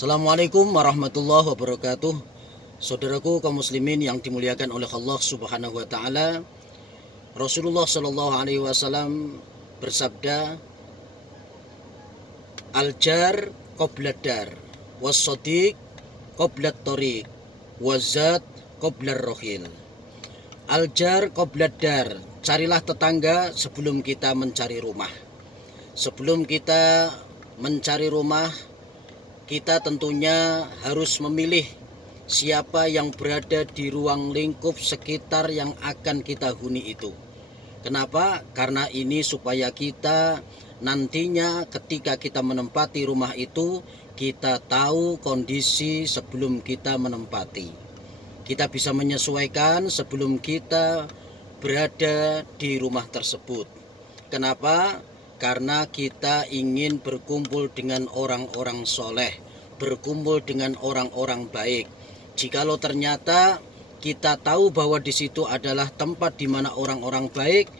Assalamualaikum warahmatullahi wabarakatuh. Saudaraku kaum muslimin yang dimuliakan oleh Allah Subhanahu wa taala. Rasulullah Shallallahu alaihi wasallam bersabda, "Al-jar qoblad dar, was-shadiq qoblad thoriq, waz-zat qoblad rohil." Al-jar qoblad dar, carilah tetangga sebelum kita mencari rumah. Sebelum kita mencari rumah, kita tentunya harus memilih siapa yang berada di ruang lingkup sekitar yang akan kita huni itu. Kenapa? Karena ini supaya kita nantinya ketika kita menempati rumah itu, kita tahu kondisi sebelum kita menempati. Kita bisa menyesuaikan sebelum kita berada di rumah tersebut. Kenapa? Karena kita ingin berkumpul dengan orang-orang soleh, berkumpul dengan orang-orang baik. Jikalau ternyata kita tahu bahwa di situ adalah tempat di mana orang-orang baik,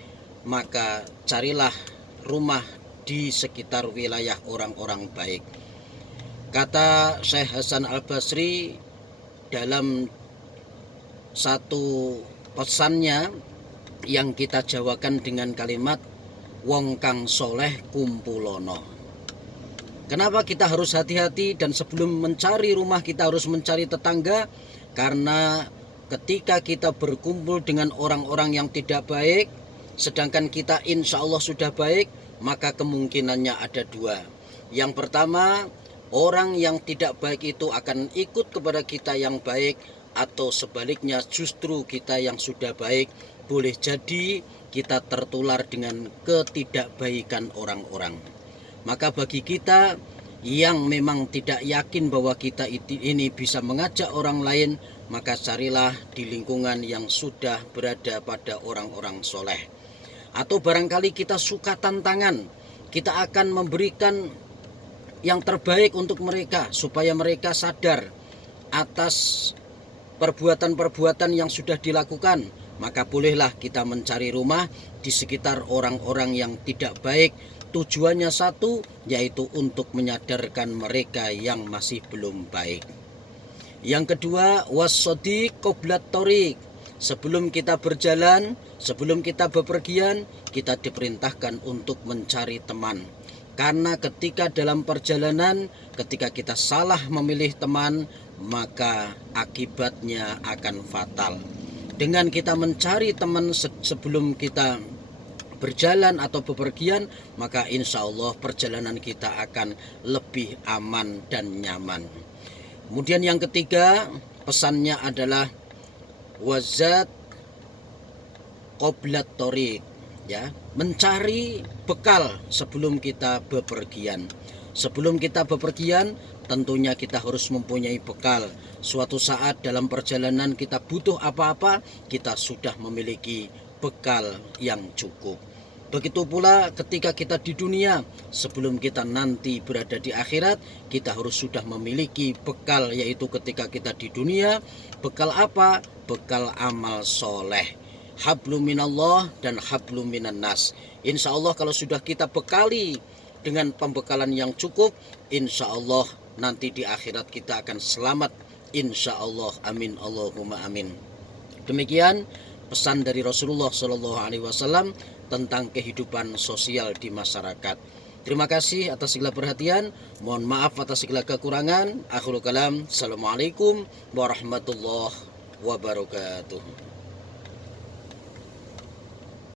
maka carilah rumah di sekitar wilayah orang-orang baik. Kata Syekh Hasan Al-Basri dalam satu pesannya yang kita jawakan dengan kalimat wong kang soleh kumpulono. Kenapa kita harus hati-hati dan sebelum mencari rumah kita harus mencari tetangga? Karena ketika kita berkumpul dengan orang-orang yang tidak baik, sedangkan kita insya Allah sudah baik, maka kemungkinannya ada dua. Yang pertama, orang yang tidak baik itu akan ikut kepada kita yang baik, atau sebaliknya justru kita yang sudah baik boleh jadi kita tertular dengan ketidakbaikan orang-orang. Maka bagi kita yang memang tidak yakin bahwa kita ini bisa mengajak orang lain, maka carilah di lingkungan yang sudah berada pada orang-orang soleh. Atau barangkali kita suka tantangan, kita akan memberikan yang terbaik untuk mereka supaya mereka sadar atas perbuatan-perbuatan yang sudah dilakukan. Maka bolehlah kita mencari rumah di sekitar orang-orang yang tidak baik. Tujuannya satu, yaitu untuk menyadarkan mereka yang masih belum baik. Yang kedua, was-shadiq qoblad thoriq. Sebelum kita berjalan, sebelum kita bepergian, kita diperintahkan untuk mencari teman. Karena ketika dalam perjalanan, ketika kita salah memilih teman, maka akibatnya akan fatal. Dengan kita mencari teman sebelum kita berjalan atau bepergian, maka insya Allah perjalanan kita akan lebih aman dan nyaman. Kemudian yang ketiga, pesannya adalah wazat qoblad thoriq, ya, mencari bekal sebelum kita bepergian. Sebelum kita bepergian, tentunya kita harus mempunyai bekal. Suatu saat dalam perjalanan kita butuh apa-apa, kita sudah memiliki bekal yang cukup. Begitu pula ketika kita di dunia, sebelum kita nanti berada di akhirat, kita harus sudah memiliki bekal, yaitu ketika kita di dunia, bekal apa? Bekal amal soleh. Hablum minallah dan hablum minan nas. Insya Allah kalau sudah kita bekali dengan pembekalan yang cukup, insya Allah nanti di akhirat kita akan selamat. Insya Allah, amin Allahumma amin. Demikian pesan dari Rasulullah Shallallahu alaihi wasallam tentang kehidupan sosial di masyarakat. Terima kasih atas segala perhatian. Mohon maaf atas segala kekurangan. Akhirul kalam. Assalamualaikum warahmatullahi wabarakatuh.